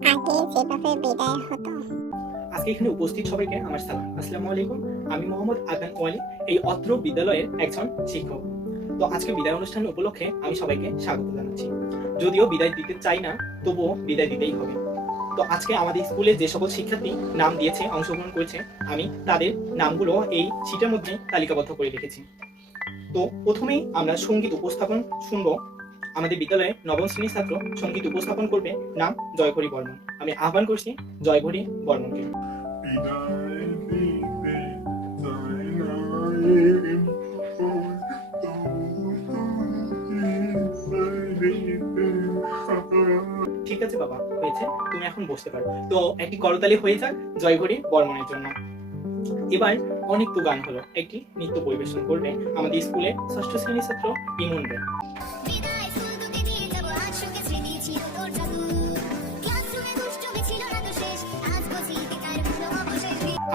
আগে যেভাবে বিদায় হতো। আজকে এখানে উপস্থিত সবাইকে আমার সালাম। আসসালামু আলাইকুম। আমি মোহাম্মদ ওয়ালি, এই অত্র বিদ্যালয়ের একজন শিক্ষক। তো আজকে বিদায় অনুষ্ঠান উপলক্ষে আমি সবাইকে স্বাগত জানাচ্ছি। যদিও বিদায় দিতে চাই না, তবুও বিদায় দিতেই হবে। তো আজকে আমাদের স্কুলে যে সকল শিক্ষার্থী নাম দিয়েছে, অংশগ্রহণ করেছে, আমি তাদের নামগুলো এই শীটের মধ্যে তালিকাবদ্ধ করে রেখেছি। তো প্রথমেই আমরা সংগীত উপস্থাপন শুনব। আমাদের বিদ্যালয়ে নবম শ্রেণির ছাত্র সংগীত উপস্থাপন করবে নাম জয়ঘড়ি বর্মন। আমি আহ্বান করছি জয়ঘড়ি বর্মনকে। ঠিক আছে বাবা, হয়েছে। তুমি এখন বসতে পারো। তো একটি করতালি হয়ে যাক জয়ঘড়ি বর্মনের জন্য। এবার অনেক গান হলো। একটি নৃত্য পরিবেশন করবে আমাদের স্কুলে ষষ্ঠ শ্রেণির ছাত্র ইমন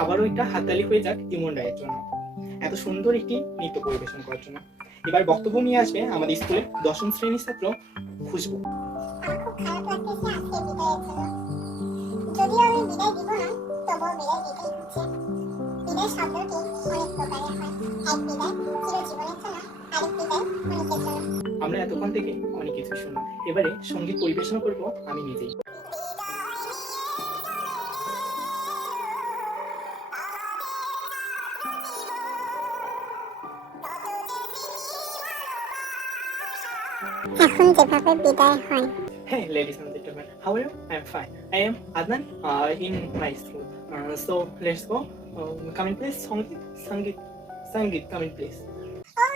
আবারও একটা হাততালি হয়ে যাক ইমন রায়ের জন্য। এত সুন্দর একটি নৃত্য পরিবেশন করার জন্য। এবার বক্তব্য নিয়ে আসবে আমাদের স্কুলের দশম শ্রেণির ছাত্র খুশবু। বিদায় শব্দটি অনেক প্রকারের হয়। এক বিদায় চিরজীবনের আমরা এতক্ষণ থেকে অনেক কিছু শুনলাম এবারে সংগীত পরিবেশন করব আমি নিজেই এখন যেভাবে বিদায় হয় Hey, ladies and gentlemen, how are you? I'm fine. I am Adnan uh, in my school. Uh, so let's go. Um, come in, please. Sangit, Sangit, Sangit, come in, please. O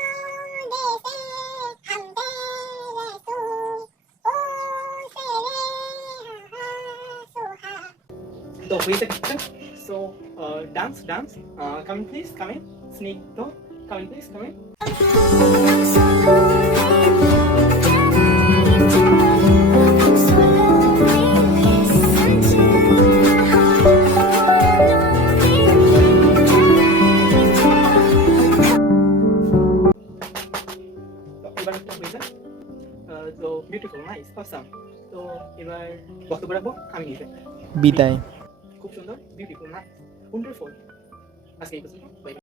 Who is the teacher? So uh, dance, dance. Uh, come in, please. Come in. Sneak door. Come in, please. Come in. তো হয়ে beautiful nice awesome তো এবার রাখব আমি নিজে বিদায় খুব সুন্দর বিউটিফুল নাইস ওয়ান্ডারফুল আজকে এই পর্যন্ত বাই